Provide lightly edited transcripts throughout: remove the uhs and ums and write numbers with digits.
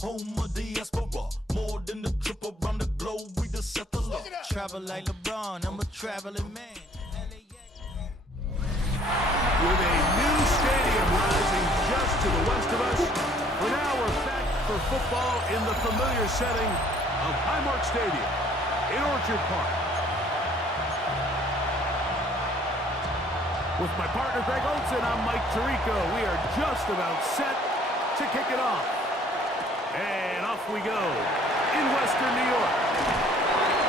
home of diaspora. More than the trip around the globe, we just set the law. Travel like LeBron, I'm a traveling man. With a new stadium rising just to the west of us, for now we're back for football in the familiar setting of Highmark Stadium in Orchard Park. With my partner Greg Olson, I'm Mike Tirico. We are just about set to kick it off. And off we go in Western New York.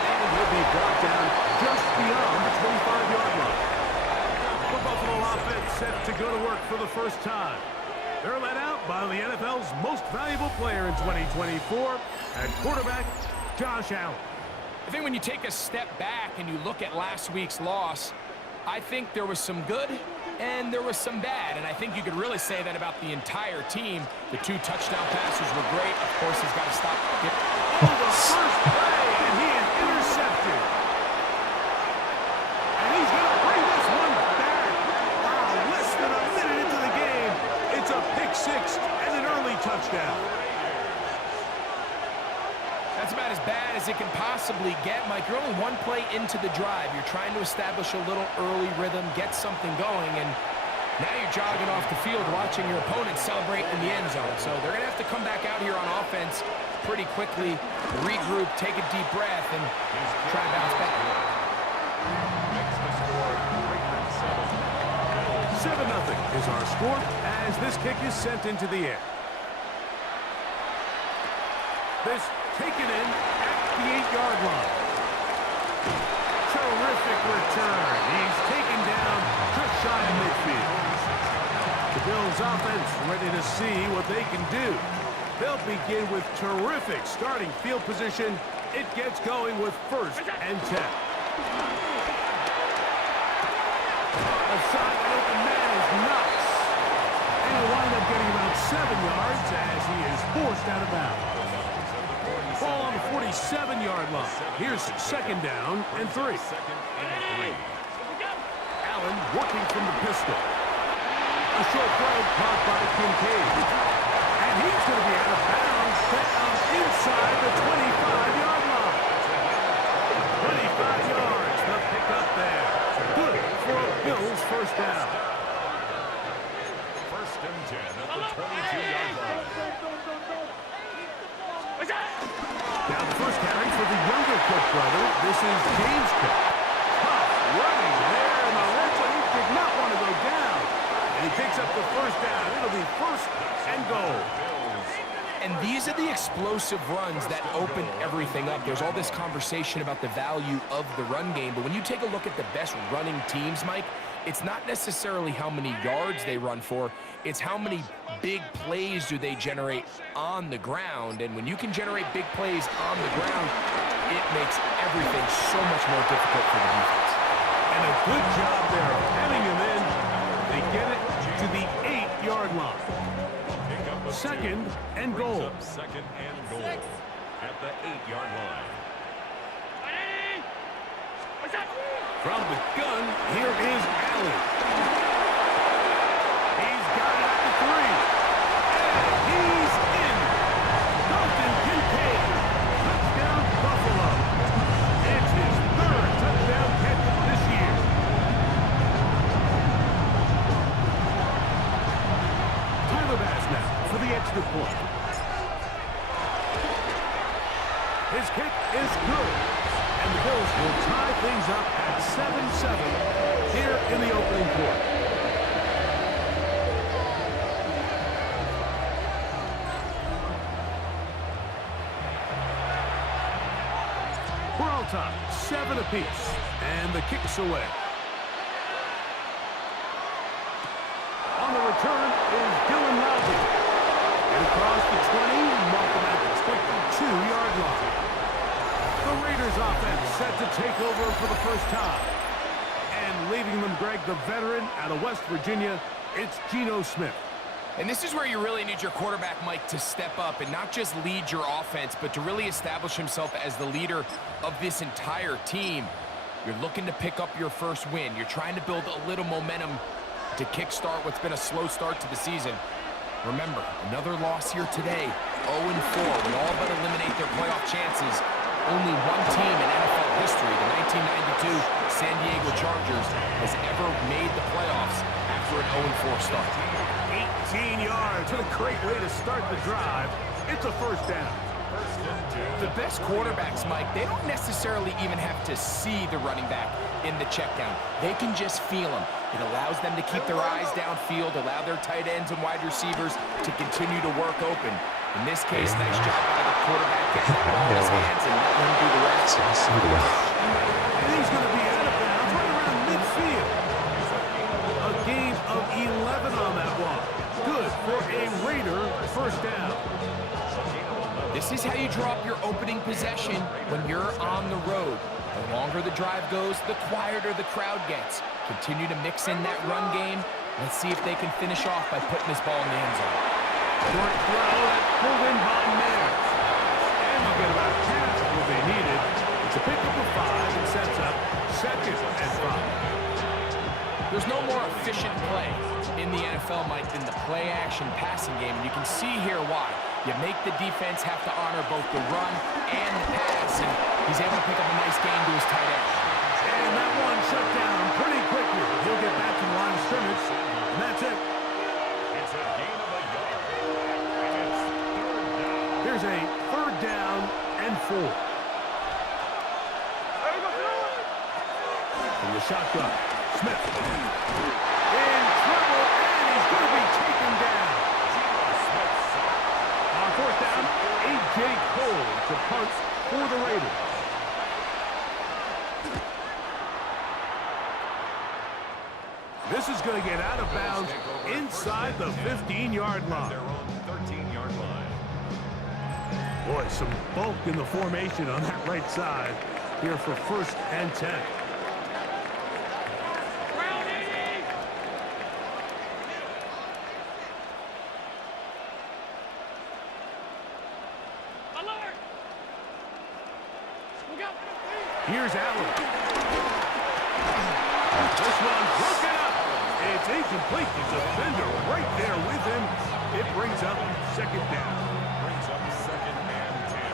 And he'll be brought down just beyond the 25-yard line. The Buffalo offense set to go to work for the first time. They're led out by the NFL's most valuable player in 2024 at quarterback, Josh Allen. I think when you take a step back and you look at last week's loss, I think there was some good and there was some bad. And I think you could really say that about the entire team. The 2 touchdown passes were great. Of course, he's got to stop. Oh, the first play, and he is intercepted. And he's going to bring this one back. Wow, less than a minute into the game. It's a pick 6 and an early touchdown. That's about as bad as it can possibly get, Mike. You're only 1 play into the drive. You're trying to establish a little early rhythm, get something going, and now you're jogging off the field watching your opponent celebrate in the end zone. So they're going to have to come back out here on offense pretty quickly, regroup, take a deep breath, and try to bounce back. 7-0 is our score as this kick is sent into the air. This taken in at the 8-yard line. Terrific return. He's taken down just shy of midfield. The Bills offense ready to see what they can do. They'll begin with terrific starting field position. It gets going with 1st and 10. A shot at open man is nuts. And he'll wind up getting about 7 yards as he is forced out of bounds. Ball on the 47-yard line. Here's 2nd down and 3. Allen working from the pistol. A short throw caught by Kincaid. And he's going to be out of bounds down inside the 25-yard line. 25 yards, the pickup there. Good for a Bills first down. 1st and 10 at the 22-yard line. Now the first carry for the younger Cook brother. This is James Cook. Tough running there in the red zone. He did not want to go down. And he picks up the first down. It'll be 1st and goal. And these are the explosive runs that open everything up. There's all this conversation about the value of the run game, but when you take a look at the best running teams, Mike, it's not necessarily how many yards they run for, it's how many big plays do they generate on the ground. And when you can generate big plays on the ground, it makes everything so much more difficult for the defense. And a good job there of having him in. They get it to the 8-yard line. 2nd and goal. 2nd and goal at the 8-yard line. From the gun, here is Allen. He's got it at the 3. And he's in. Dalton Kincaid. Touchdown, Buffalo. It's his 3rd touchdown catch this year. Tyler Bass now for the extra point. His kick is good. And the Bills will tie things up at 7-7 here in the opening quarter. We're all tied, 7 apiece, and the kick's away. On the return is Dylan Loudon. And across the 20, Malcolm Evans with the 2-yard line. The Raiders offense set to take over for the first time. And leading them, Greg, the veteran out of West Virginia, it's Geno Smith. And this is where you really need your quarterback, Mike, to step up and not just lead your offense, but to really establish himself as the leader of this entire team. You're looking to pick up your first win. You're trying to build a little momentum to kickstart what's been a slow start to the season. Remember, another loss here today, 0-4, would all but eliminate their playoff chances. Only one team in NFL history, the 1992 San Diego Chargers, has ever made the playoffs after an 0-4 start. 18 yards. What a great way to start the drive. It's a first down. The best quarterbacks, Mike, they don't necessarily even have to see the running back in the check down. They can just feel him. It allows them to keep their eyes downfield, allow their tight ends and wide receivers to continue to work open. In this case, nice job by the quarterback getting the ball in his hands and letting him do the rest. And he's going to be out of bounds right around midfield. A gain of 11 on that one. Good for a Raider first down. This is how you draw up your opening possession when you're on the road. The longer the drive goes, the quieter the crowd gets. Continue to mix in that run game. Let's see if they can finish off by putting this ball in the end zone. Short throw, that's pulled in by Mayer. And they'll get about half of what they needed. It's a pickup of 5 and sets up 2nd and 5. There's no more efficient play in the NFL, Mike, than the play-action passing game. And you can see here why. You make the defense have to honor both the run and the pass, and he's able to pick up a nice gain to his tight end. And that one shut down pretty quickly. He'll get back to the line of scrimmage, and that's it. It's a gain of a yard. And it's third down. Here's a 3rd down and 4. From the shotgun, Smith. In trouble, and he's going to be taken down. On 4th down, A.J. Cole to punt for the Raiders. This is going to get out of bounds inside the 15-yard line. Their own 13-yard line. Boy, some bulk in the formation on that right side here for 1st and 10. Here's Allen. This one broken up. It's incomplete. The defender right there with him. It brings up 2nd down. Brings up 2nd and 10.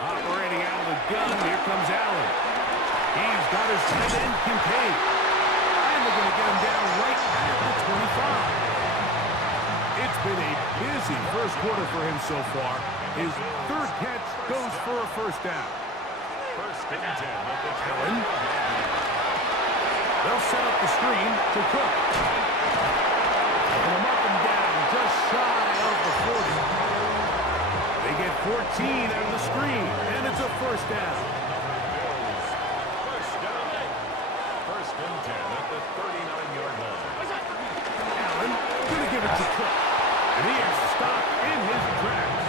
Operating out of the gun. Here comes Allen. He's got his tight end contained. And they're going to get him down right at the 25. It's been a busy first quarter for him so far. His 3rd catch goes for a first down. 1st and 10. Allen. They'll set up the screen to Cook. And him up and down, just shy of the 40. They get 14 out of the screen, and it's a first down. First down. 1st and 10 at the 39-yard line. Allen going to give it to Cook. And he is stopped in his tracks.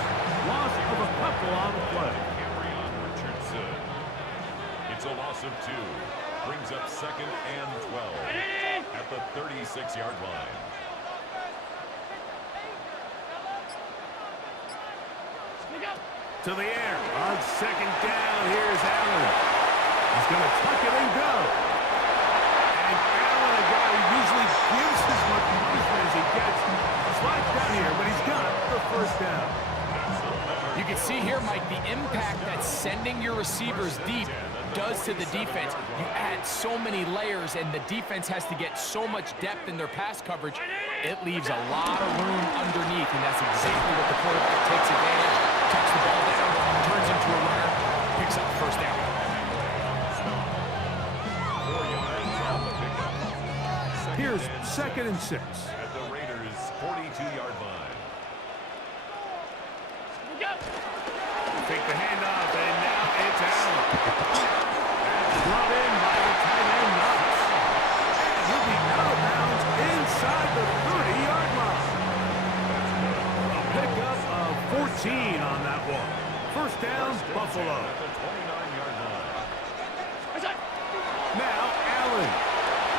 Loss of a couple on the play. Cameron Richardson. It's a loss of 2. Brings up 2nd and 12 at the 36-yard line. To the air. On 2nd down, here's Allen. He's going to tuck it and go. And Allen, a guy who usually gives as much motion as he gets, slides down here, but he's got the first down. You can see here, Mike, the impact that sending your receivers deep does to the defense. You add so many layers, and the defense has to get so much depth in their pass coverage. It leaves a lot of room underneath, and that's exactly what the quarterback takes advantage. Tucks the ball down, turns into a runner, picks up first down. 4 yards on the pickup. Here's 2nd and 6. At the Raiders' 42-yard line. Take the handoff, and now it's Allen. That's brought in by the tight end, Knox. And he'll be out of bounds inside the 30-yard line. A pickup of 14 on that one. First down, Buffalo. At the 29-yard line. Now Allen.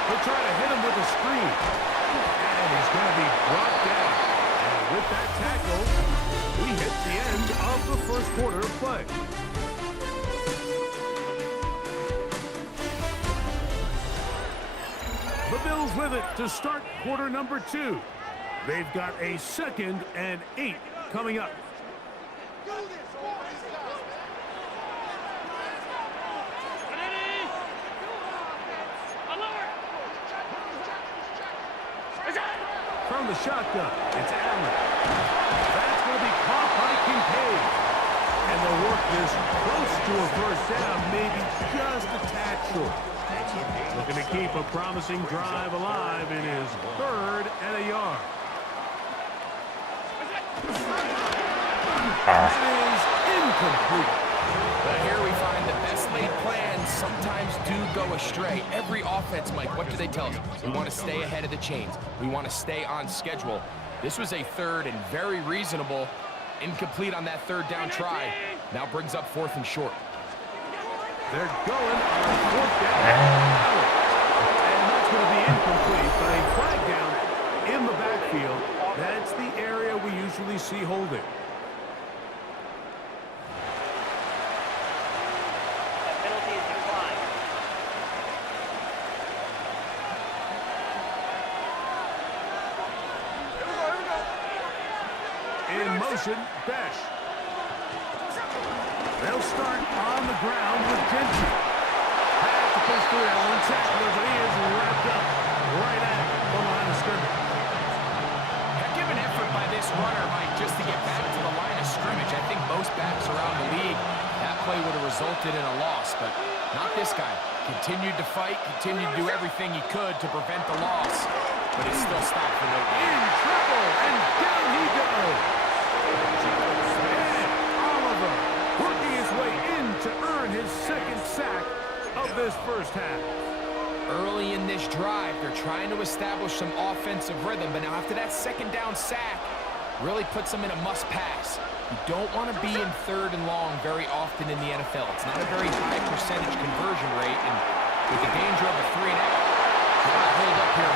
He'll try to hit him with a screen. And he's going to be brought down. And with that tackle, we hit the end of the first quarter of play. Bills with it to start quarter number 2. They've got a 2nd and 8 coming up. From the shotgun, it's Allen. That's going to be caught by Kincaid. And they'll work this close to a first down, maybe just a tad short. Looking to keep a promising drive alive in his 3rd and a yard. That is incomplete. But here we find the best laid plans sometimes do go astray. Every offense, Mike, what do they tell us? We want to stay ahead of the chains. We want to stay on schedule. This was a 3rd and very reasonable. Incomplete on that 3rd down try. Now brings up 4th and short. They're going on 4th down. And that's going to be incomplete, but a flag down in the backfield. That's the area we usually see holding. In motion, Besh. They'll start on the ground with Gentry. Back to push through that one tackler, but he is wrapped up right at the line of scrimmage. Heck of an effort by this runner, Mike, just to get back to the line of scrimmage. I think most backs around the league, that play would have resulted in a loss, but not this guy. Continued to fight, continued to do everything he could to prevent the loss, but it still stopped for no gain. In trouble, and down he goes. And Oliver working his way in to earn his 2nd sack of this first half. Early in this drive, they're trying to establish some offensive rhythm, but now after that 2nd down sack, really puts them in a must pass. You don't want to be in 3rd and long very often in the NFL. It's not a very high percentage conversion rate, and with the danger of a 3 and out, hold up here.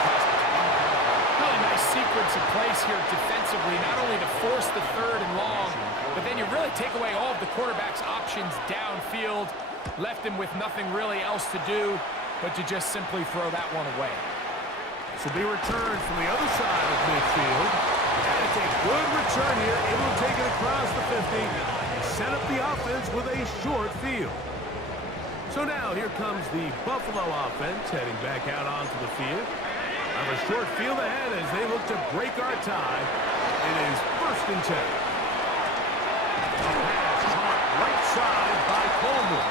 Really nice sequence of plays here defensively, not only to force the 3rd and long, but then you really take away all of the quarterback's options downfield, left him with nothing really else to do but to just simply throw that one away. This will be returned from the other side of midfield. And it's a good return here, able to take it across the 50 and set up the offense with a short field. So now here comes the Buffalo offense heading back out onto the field. Have a short field ahead as they look to break our tie. It is 1st and 10. A pass caught right side by Coleman.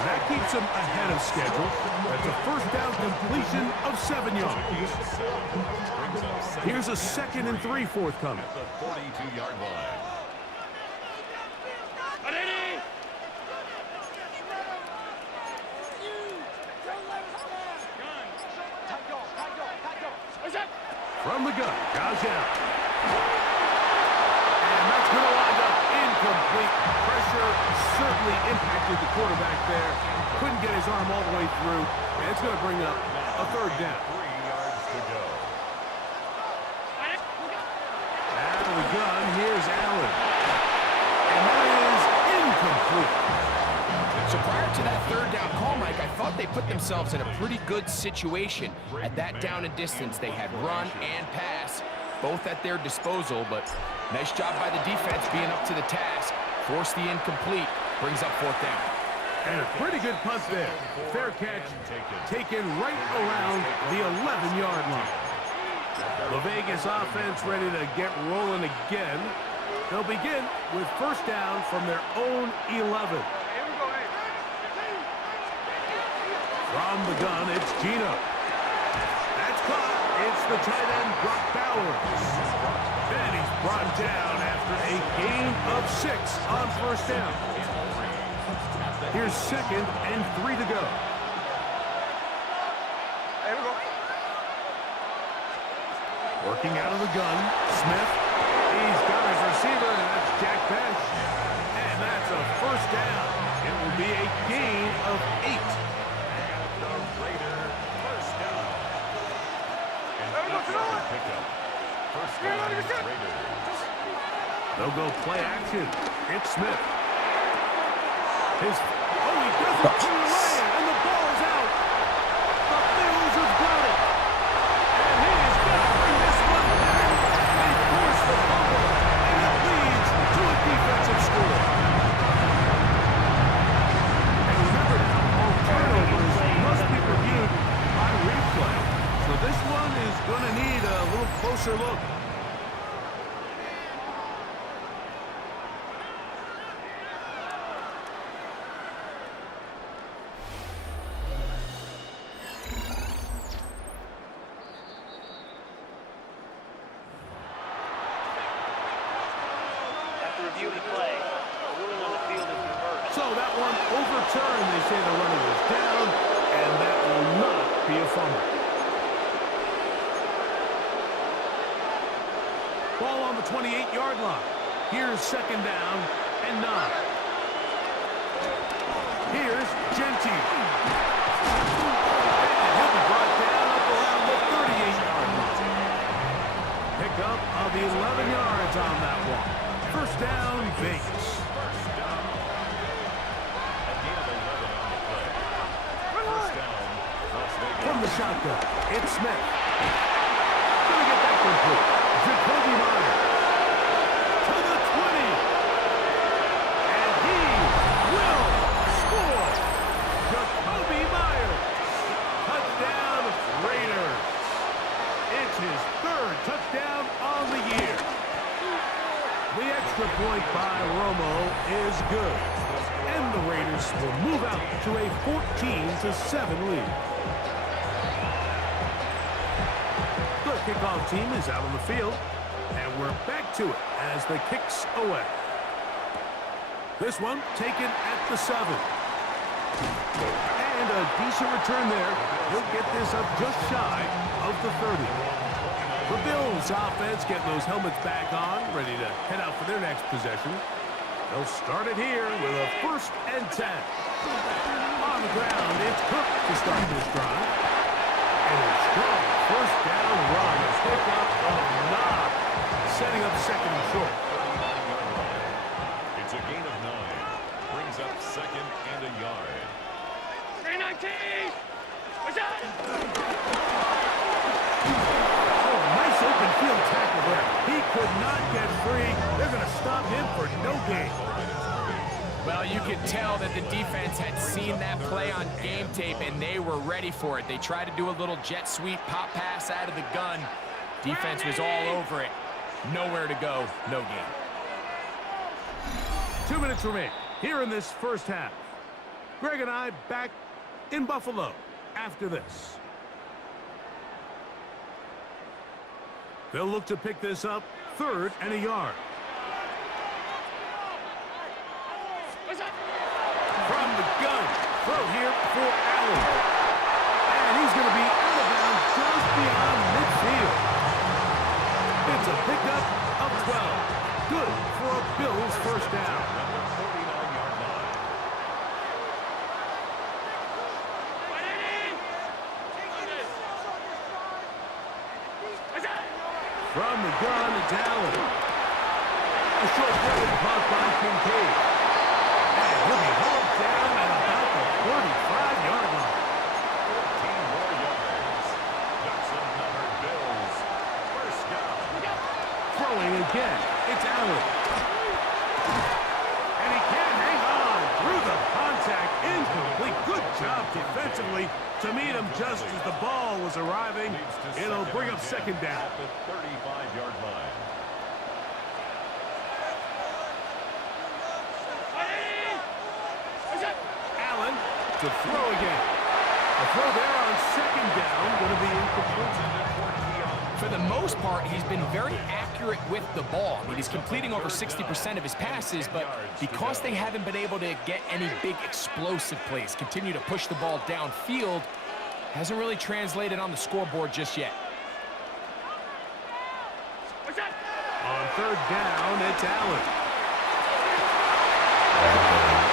And that keeps him ahead of schedule. That's a 1st down completion of 7 yards. Here's a 2nd and 3 forthcoming. At the 42-yard line. From the gun, goes out. And that's going to wind up incomplete. Pressure certainly impacted the quarterback there. Couldn't get his arm all the way through. And it's going to bring up a 3rd down. 3 yards to go. Out of the gun, here's Allen. And that is incomplete. So prior to that 3rd down call, Mike, I thought they put themselves in a pretty good situation. At that down and distance, they had run and pass, both at their disposal, but nice job by the defense being up to the task. Forced the incomplete, brings up 4th down. And a pretty good punt there. Fair catch, taken right around the 11-yard line. The Vegas offense ready to get rolling again. They'll begin with 1st down from their own 11. From the gun, it's Gino. That's caught. It's the tight end, Brock Bowers. And he's brought down after a gain of 6 on 1st down. Here's 2nd and 3 to go. Working out of the gun, Smith. He's got his receiver, and that's Jack Besh. And that's a 1st down. It will be a gain of 8. They'll go play action. It's Smith. He doesn't pull away, and the ball is out. The Bills have got it. So that one overturned. They say the runner was down, and that will not be a fumble. Ball on the 28-yard line. Here's second down and 9. Here's Gentile. And he'll be brought down up around the 38-yard line. Pickup of 11 yards on that one. First down, Vegas. First down. A gain of 11 on the play. First down, Las Vegas. From the shotgun, it's Smith. Gonna get that complete. Jacoby Myers to the 20. And he will score. Jacoby Myers. Touchdown, Raiders. It's his 3rd touchdown on the year. The extra point by Romo is good. And the Raiders will move out to a 14-7 lead. The kickoff team is out on the field, and we're back to it as the kicks away. This one taken at the 7. And a decent return there. He'll get this up just shy of the 30. The Bills offense getting those helmets back on, ready to head out for their next possession. They'll start it here with a 1st and 10. On the ground, it's Cook to start this drive. And a strong first down run, a pickup of 9, setting up second and short. It's a gain of 9. Brings up second and a yard. 19! What's up? Oh, nice open field tackle there. He could not get free. They're going to stop him for no gain. Well, you could tell that the defense had seen that play on game tape, and they were ready for it. They tried to do a little jet sweep pop pass out of the gun. Defense was all over it. Nowhere to go, no gain. 2 minutes remain here in this first half. Greg and I back in Buffalo after this. They'll look to pick this up 3rd and a yard. From the gun, throw here for Allen. And he's going to be out of bounds just beyond midfield. It's a pickup of 12. Good for a Bills first down. From the gun, it's Allen. A short play caught by Kincaid. And he'll be hauled down at about the 45-yard line. 14 more yards. That's another Bills. First down. Throwing again, it's Allen. And he can't hang on through the contact. Incomplete. Good job defensively to meet him just as the ball was arriving. It'll bring up second down. At the 35-yard line. Allen to throw again. A throw there on second down. Going to be incomplete. For the most part, he's been very accurate with the ball. I mean, he's completing over 60% of his passes, but because they haven't been able to get any big explosive plays, continue to push the ball downfield, hasn't really translated on the scoreboard just yet. On third down, it's Allen.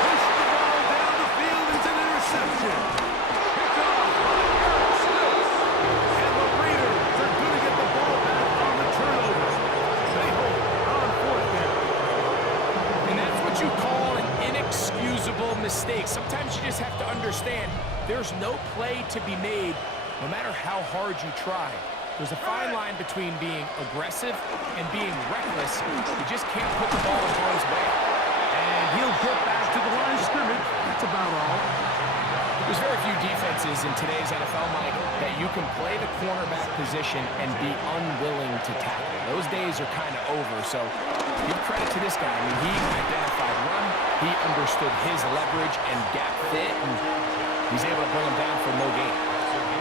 Push the ball down the field. It's an interception. Picked off by Smith. And the Raiders are going to get the ball back on the turnover. They hold on 4th down. And that's what you call an inexcusable mistake. Sometimes you just have to understand there's no play to be made, no matter how hard you try. There's a fine line between being aggressive and being reckless. You just can't put the ball in harm's way. And he'll get back to the line of scrimmage. That's about all. There's very few defenses in today's NFL, Mike, that you can play the cornerback position and be unwilling to tackle. Those days are kind of over, so give credit to this guy. I mean, he identified run, he understood his leverage and gap fit, and he's able to bring him down for no gain.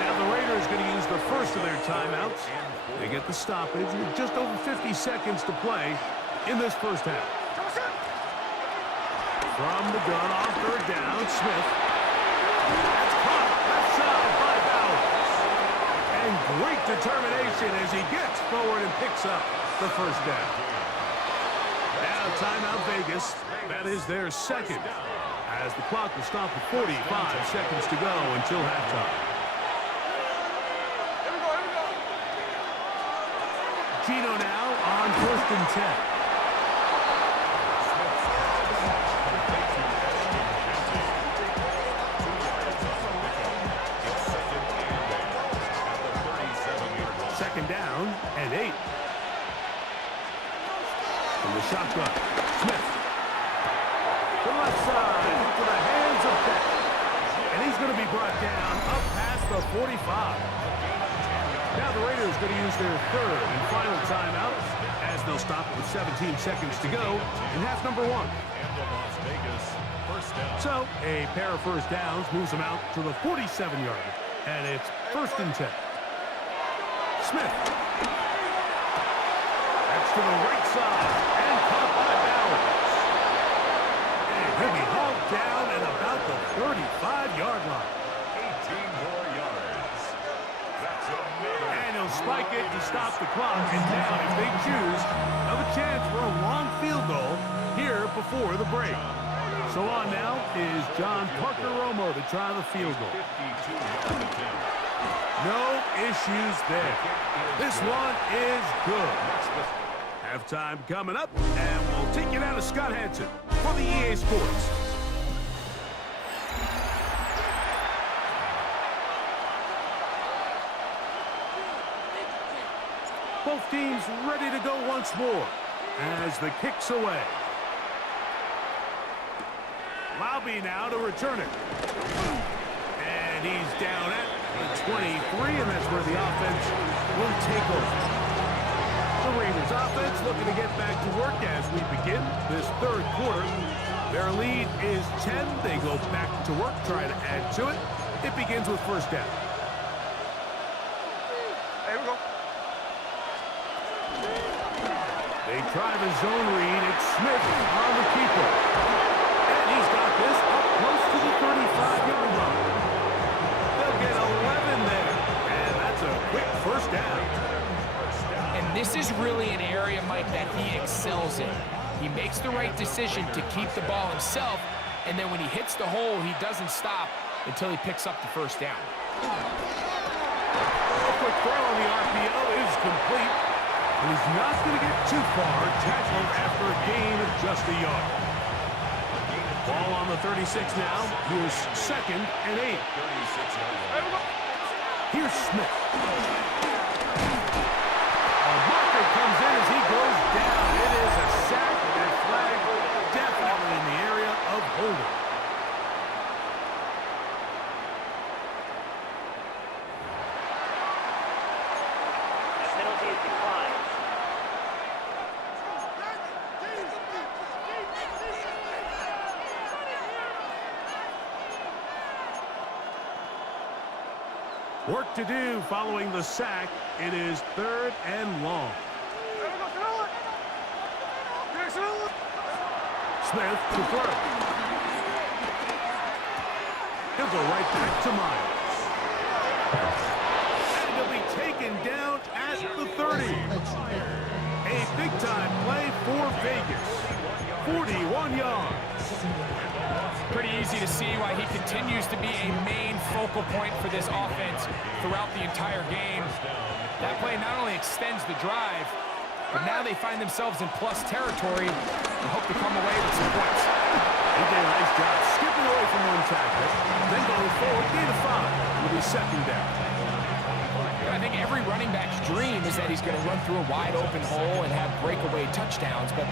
Now the Raiders going to use the first of their timeouts. They get the stoppage with just over 50 seconds to play in this first half. From the gun, off third down, Smith. That's caught left side by Bowers. And great determination as he gets forward and picks up the first down. Now timeout Vegas. That is their second, as the clock will stop at 45 seconds to go until halftime. Gino now on 1st and 10. Second down and 8. From the shotgun, Smith. To the left side, into the hands of Beck. And he's going to be brought down up past the 45. Now the Raiders going to use their third and final timeout as they'll stop with 17 seconds to go in half number 1. So a pair of first downs moves them out to the 47-yard. And it's 1st and 10. Smith. That's to the right side and caught by Bowers. And he'll be hauled down at about the 35-yard line. 18 more yards. That's amazing. And he'll spike it to stop the clock. And now, if they choose, have a chance for a long field goal here before the break. So on now is John Parker Romo to try the field goal. 52-yard attempt. No issues there. This one is good. Halftime coming up, and we'll take it out of Scott Hansen for the EA Sports. Both teams ready to go once more as the kick's away. Lobby now to return it. And he's down at the 23, and that's where the offense will take over. The Raiders offense looking to get back to work as we begin this third quarter. Their lead is 10. They go back to work, try to add to it. It begins with first down. There we go. They try the zone read. It's Smith on the keeper. And he's got this up close to the 35-yard line. They'll get 11 there. And that's a quick first down. And this is really an area, Mike, that he excels in. He makes the right decision to keep the ball himself, and then when he hits the hole, he doesn't stop until he picks up the first down. A quick throw on the RPO is complete. And he's not going to get too far, tackled after a gain of just a yard. Ball on the 36 now. Here's 2nd and 8. Here's Smith. A marker comes in as he goes down. It is a sack, and that flag definitely in the area of holding. Penalty is declined. Work to do following the sack. It is 3rd and long. Smith to throw. He'll go right back to Myers. And he'll be taken down at the 30. A big-time play for Vegas. 41 yards. Pretty easy to see why he continues to be a main focal point for this offense throughout the entire game. That play not only extends the drive, but now they find themselves in plus territory and hope to come away with some points. He did a nice job skipping away from one tackle, then going forward, gain of 5 with his 2nd down. I think every running back's dream is that he's going to run through a wide open hole and have breakaway touchdowns, but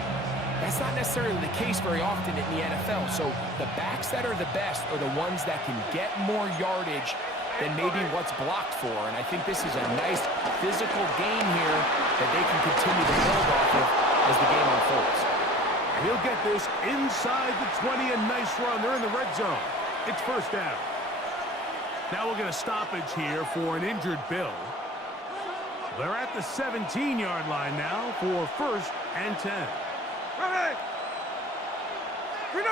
that's not necessarily the case very often in the NFL. So the backs that are the best are the ones that can get more yardage than maybe what's blocked for. And I think this is a nice physical game here that they can continue to build off of as the game unfolds. He'll get this inside the 20, a nice run. They're in the red zone. It's first down. Now we'll get a stoppage here for an injured Bill. They're at the 17-yard line now for 1st and 10. Smith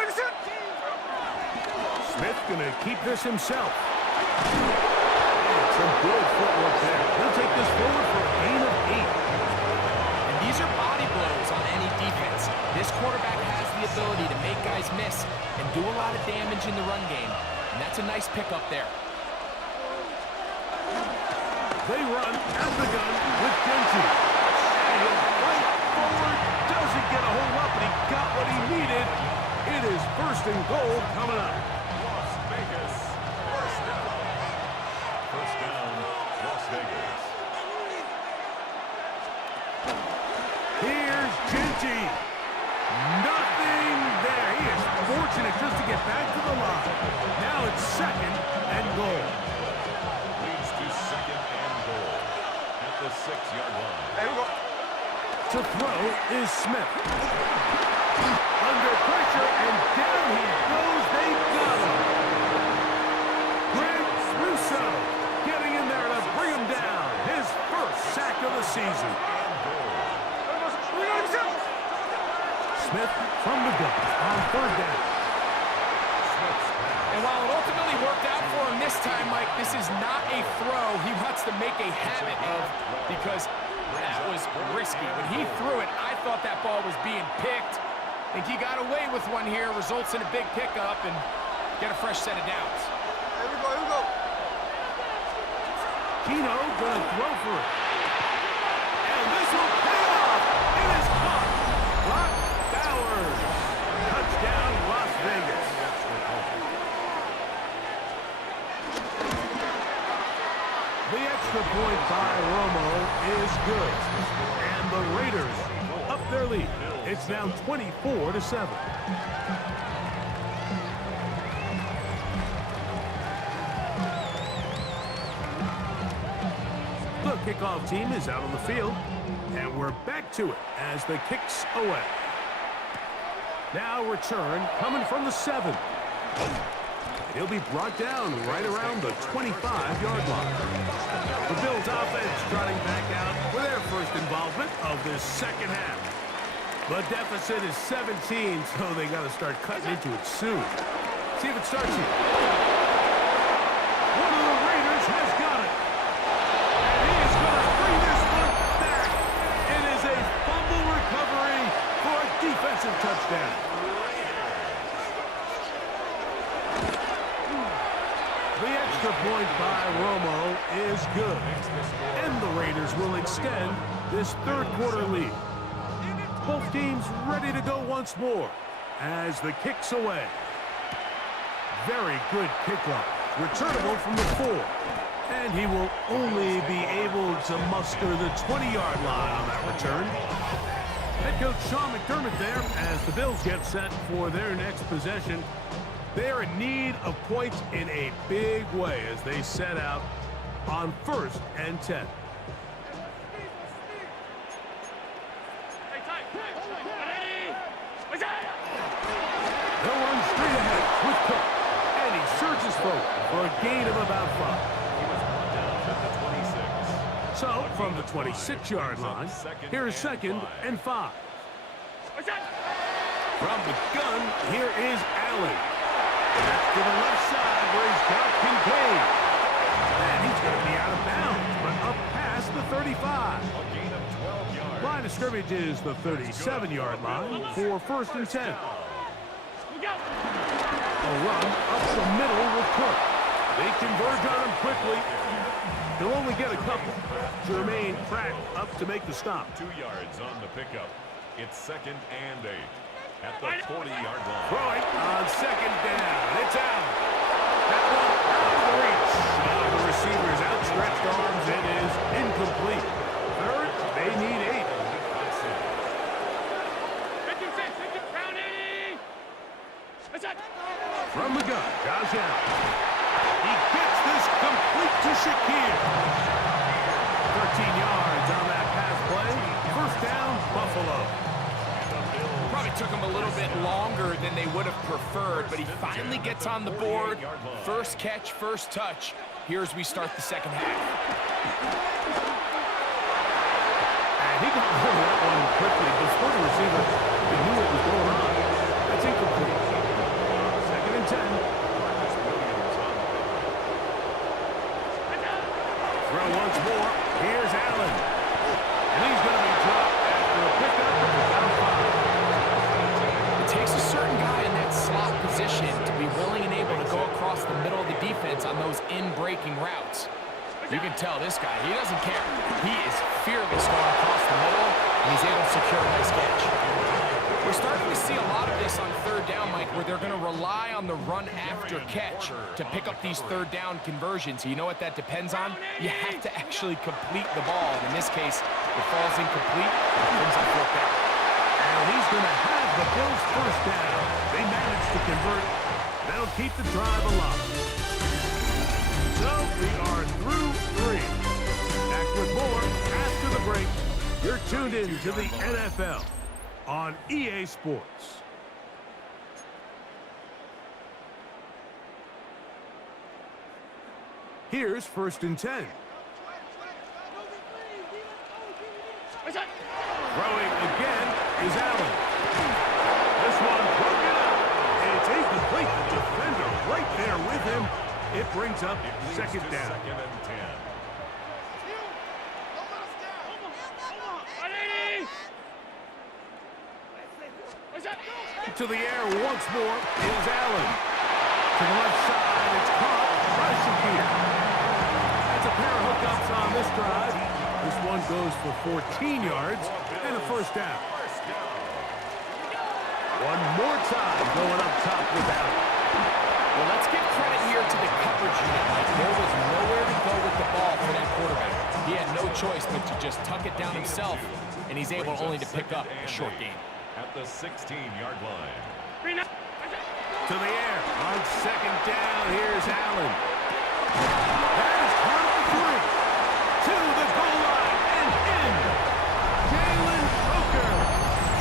gonna keep this himself. Some good footwork there. He'll take this forward for a gain of 8. And these are body blows on any defense. This quarterback has the ability to make guys miss and do a lot of damage in the run game. And that's a nice pickup there. They run at the gun with Genji. And his right forward doesn't get a whole lot, but he got what he needed. It is 1st and goal coming up. Las Vegas. First down. First down, Las Vegas. Here's Genji. Nothing there. He is fortunate just to get back to the line. Now it's 2nd and goal. Leads to 2nd and goal at the 6-yard line. There we go. To throw is Smith. Under pressure, and down he goes. They got him. Greg Russo getting in there to bring him down. His 1st sack of the season. Smith from the gun on 3rd down. And while it ultimately worked out for him this time, Mike, this is not a throw he wants to make a habit of because that was risky. When he threw it, I thought that ball was being picked. I think he got away with one here, results in a big pickup and get a fresh set of downs. Here we go, here we go. Keno gonna throw for it. And this will pay off. It is caught. Brock Bowers. Touchdown, Las Vegas. The extra point by Romo is good. And the Raiders up their lead. It's now 24-7. The kickoff team is out on the field, and we're back to it as the kick's away. Now return coming from the 7. He'll be brought down right around the 25-yard line. The Bills offense trotting back out for their first involvement of this 2nd half. The deficit is 17, so they got to start cutting into it soon. See if it starts here. One of the Raiders has got it. And he is going to bring this one back. It is a fumble recovery for a defensive touchdown. The extra point by Romo is good. And the Raiders will extend this 3rd quarter lead. Both teams ready to go once more as the kick's away. Very good kickoff. Returnable from the 4. And he will only be able to muster the 20-yard line on that return. Head coach Sean McDermott there as the Bills get set for their next possession. They are in need of points in a big way as they set out on 1st and 10. They'll run straight ahead with Cook, and he surges forward for a gain of about 5. He was brought down at the 26. So, from the 26-yard line, here's 2nd and 5. From the gun, here is Allen. Back to the left side where he's got Kincaid. And he's going to be out of bounds, but up past the 35. A gain of 12 yards. Line of scrimmage is the 37-yard line for 1st and 10. A run up the middle with Cook. They converge on him quickly. He'll only get a couple. Jermaine Pratt up to make the stop. 2 yards on the pickup. It's 2nd and 8 at the 40-yard line. Throwing on 2nd down. It's out. That one out of reach. Now the receiver's outstretched arms. It is incomplete. 3rd, they need 8. From the gun, Josh Allen. He gets this complete to Shakir. 13 yards on that pass play. 1st down, Buffalo. Probably took him a little bit longer than they would have preferred, but he finally gets on the board. 1st catch, 1st touch. Here as we start the 2nd half. And he got hold of that one quickly before the receiver knew what was going on. That's incomplete. across the middle of the defense on those in-breaking routes. You can tell this guy, he doesn't care. He is fearless going across the middle, and he's able to secure a nice catch. We're starting to see a lot of this on third down, Mike, where they're going to rely on the run after catch to pick up these third down conversions. You know what that depends on? You have to actually complete the ball. And in this case, it falls incomplete, brings up fourth down. And he's going to have the Bills first down. They managed to convert. That'll keep the drive alive. So we are through 3. Back with more after the break. You're tuned in to the NFL on EA Sports. Here's 1st and 10. Throwing again is Allen. This one broken up. It's incomplete. The defender right there with him. It brings up second down. 2nd and 10. To the air once more is Allen. To the left side, it's caught. Rushing here. That's a pair of hookups on this drive. This one goes for 14 yards and a first down. One more time going up top with Allen. Well, let's give credit here to the coverage unit, Mike. There was nowhere to go with the ball for that quarterback. He had no choice but to just tuck it down himself, and he's able only to pick up a short gain. At the 16-yard line. To the air on second down. Here's Allen. That is caught for 3. To the goal line and in. Jalen Coker.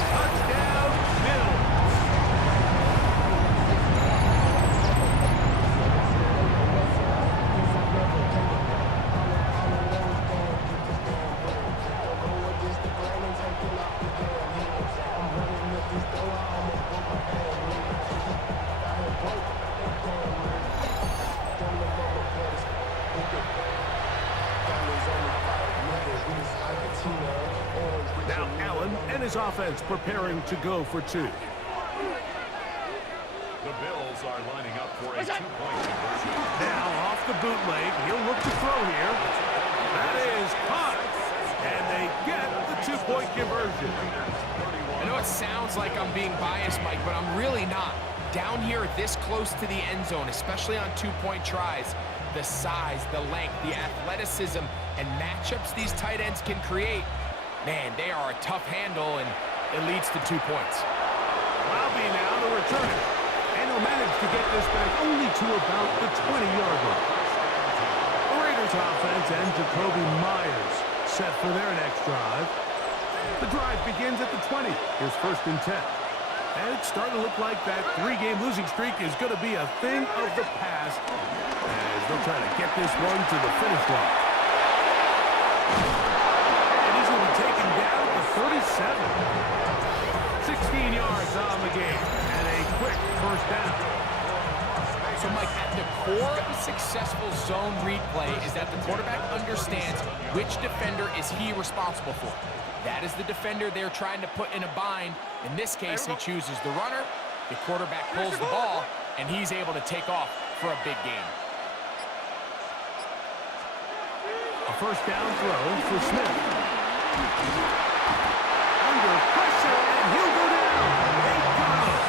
Touchdown, Bills. Now Allen and his offense preparing to go for 2. The Bills are lining up for a 2-point conversion. Now off the bootleg, he'll look to throw here. That is caught, and they get the 2-point conversion. I know it sounds like I'm being biased, Mike, but I'm really not. Down here this close to the end zone, especially on 2-point tries, the size, the length, the athleticism, and matchups these tight ends can create, man, they are a tough handle, and it leads to 2 points. Robbie now to return it, and he'll manage to get this back only to about the 20-yard line. The Raiders offense and Jacoby Myers set for their next drive. The drive begins at the 20. Here's 1st and 10. And it's starting to look like that 3-game losing streak is going to be a thing of the past as they'll try to get this one to the finish line. And he's going to be taken down at the 37. 16 yards on the game and a quick first down. So, Mike, at the core of a successful zone read play is that the quarterback understands which defender is he responsible for. That is the defender they're trying to put in a bind. In this case, he chooses the runner. The quarterback pulls the ball, and he's able to take off for a big gain. A first down throw for Smith. Under pressure, and he'll go down. They got him.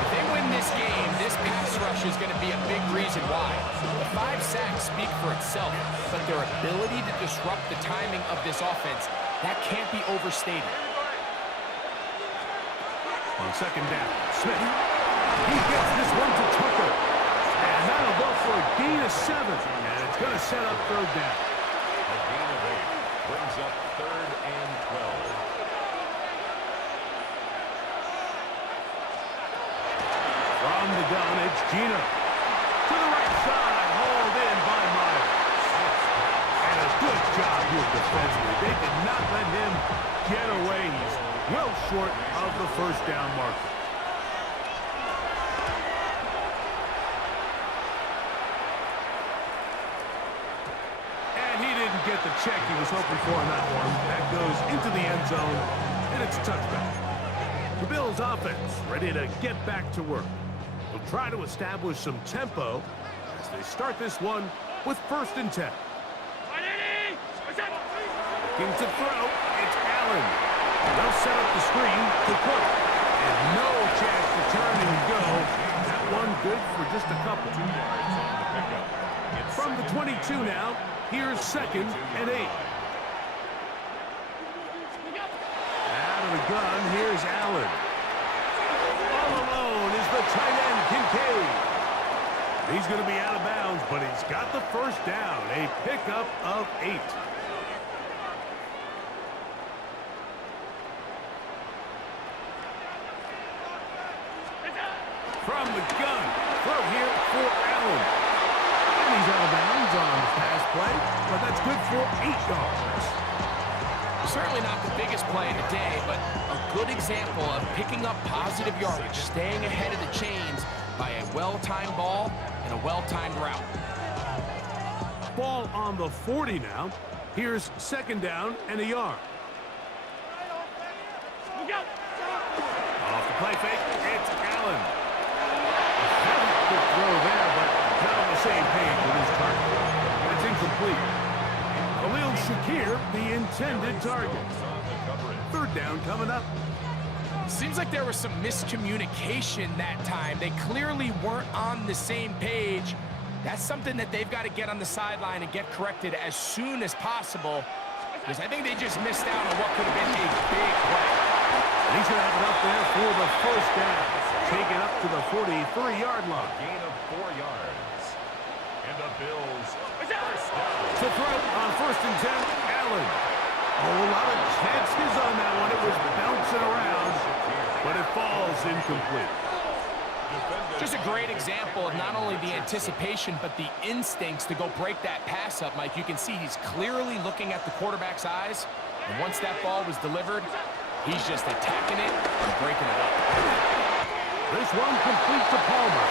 If they win this game, this pass rush is going to be a big reason why. The 5 sacks speak for itself, but their ability to disrupt the timing of this offense, that can't be overstated. On second down, Smith. He gets this one to Tucker. And that'll go for a gain of 7. And it's going to set up third down. A gain of 8 brings up 3rd and 12. From the gun, it's Gino. To the right side, hauled in by Myers. And a good job here defensively. They did not let him get away. He's well short of the first down marker. And he didn't get the check he was hoping for on that one. That goes into the end zone, and it's a touchback. The Bills offense ready to get back to work. They'll try to establish some tempo as they start this one with 1st and 10. Looking to throw, it's Allen. They'll set up the screen to Cook. And no chance to turn and go. That one good for just a couple. 2 yards on the pickup. It's From the 22 now, here's 2nd and 8. Out of the gun, here's Allen. All alone is the tight end, Kincaid. He's going to be out of bounds, but he's got the 1st down. A pickup of 8. From the gun, throw here for Allen. And he's out of bounds on the pass play, but that's good for 8 yards. Certainly not the biggest play of the day, but a good example of picking up positive yardage, staying ahead of the chains by a well-timed ball and a well-timed route. Ball on the 40 now. Here's 2nd down and a yard. Off the play fake, it's Allen. Good throw there, but not on the same page with his target. That's incomplete. Khalil Shakir, the intended target. 3rd down coming up. Seems like there was some miscommunication that time. They clearly weren't on the same page. That's something that they've got to get on the sideline and get corrected as soon as possible, because I think they just missed out on what could have been a big play. He's going to have it up there for the 1st down. Taken up to the 43-yard line. Gain of 4 yards. And the Bills 1st down. To throw on 1st and 10, Allen. Oh, a lot of chances on that one. It was bouncing around, but it falls incomplete. Just a great example of not only the anticipation, but the instincts to go break that pass up, Mike. You can see he's clearly looking at the quarterback's eyes, and once that ball was delivered, he's just attacking it and breaking it up. This one complete to Palmer.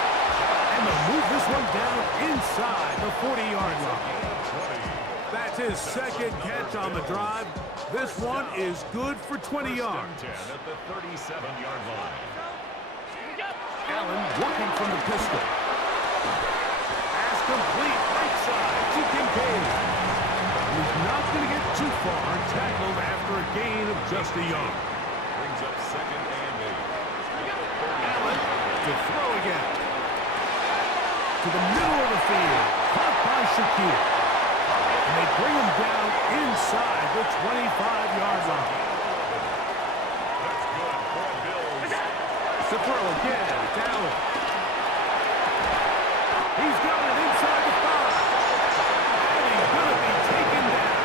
And they'll move this one down inside the 40-yard line. That's his 2nd catch on the drive. This one is good for 20 yards. 10 at the 37-yard line. Allen working from the pistol. Pass complete, right side to Kincaid. He's not going to get too far, tackled after a gain of just a yard. Brings up 2nd and 8. Allen to throw again. To the middle of the field, caught by Shakir. And they bring him down inside the 25-yard line. That's good for Bills. To throw again, it's Allen. He's got it inside the 5. And he's going to be taken down.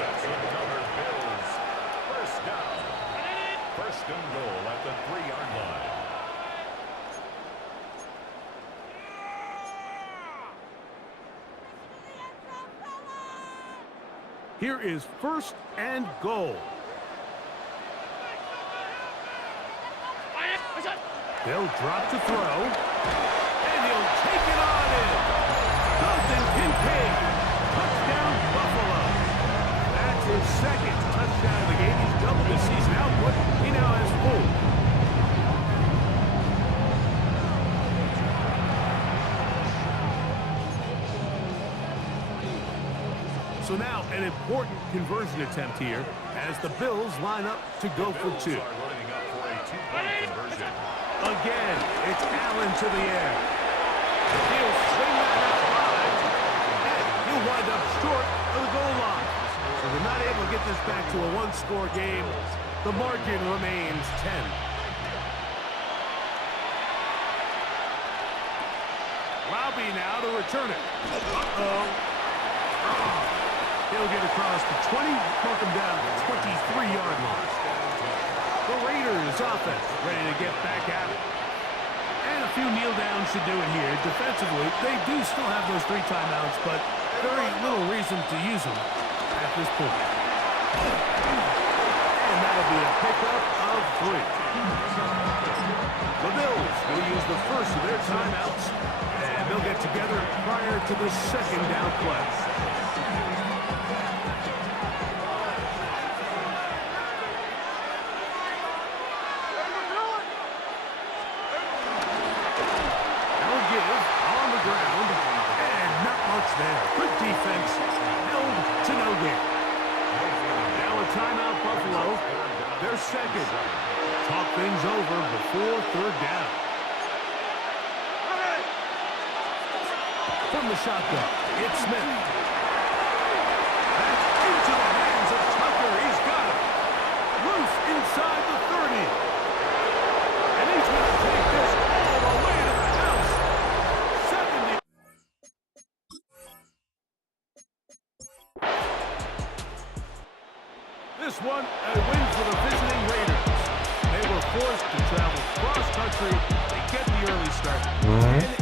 That's another Bills 1st down. 1st and goal at the 3-yard line. Here is 1st and goal. They'll drop to throw. And he'll take it on in. Dalton Kincaid. Touchdown, Buffalo. That's his 2nd touchdown of the game. He's doubled his season output. He now has 4. So now an important conversion attempt here as the Bills line up to go for 2. Running up for a 2-point conversion. Again, it's Allen to the air. He'll swing that out wide, and he'll wind up short of the goal line. So they're not able to get this back to a 1-score game. The margin remains 10. Robbie now to return it. Uh-oh. He'll get across the 20, mark him down to the 23-yard line. The Raiders offense ready to get back at it. And a few kneel downs should do it here. Defensively, they do still have those 3 timeouts, but very little reason to use them at this point. And that'll be a pickup of 3. The Bills will use the first of their timeouts, and they'll get together prior to the 2nd down play. their second. Talk things over before third down. From the shotgun, it's Smith. That's into the hands of Tucker. He's got it. Loose inside the 30. And he's going to take this all the way to the house. 70. This one, a win for the visiting Raiders. They were forced to travel cross-country. They get the early start.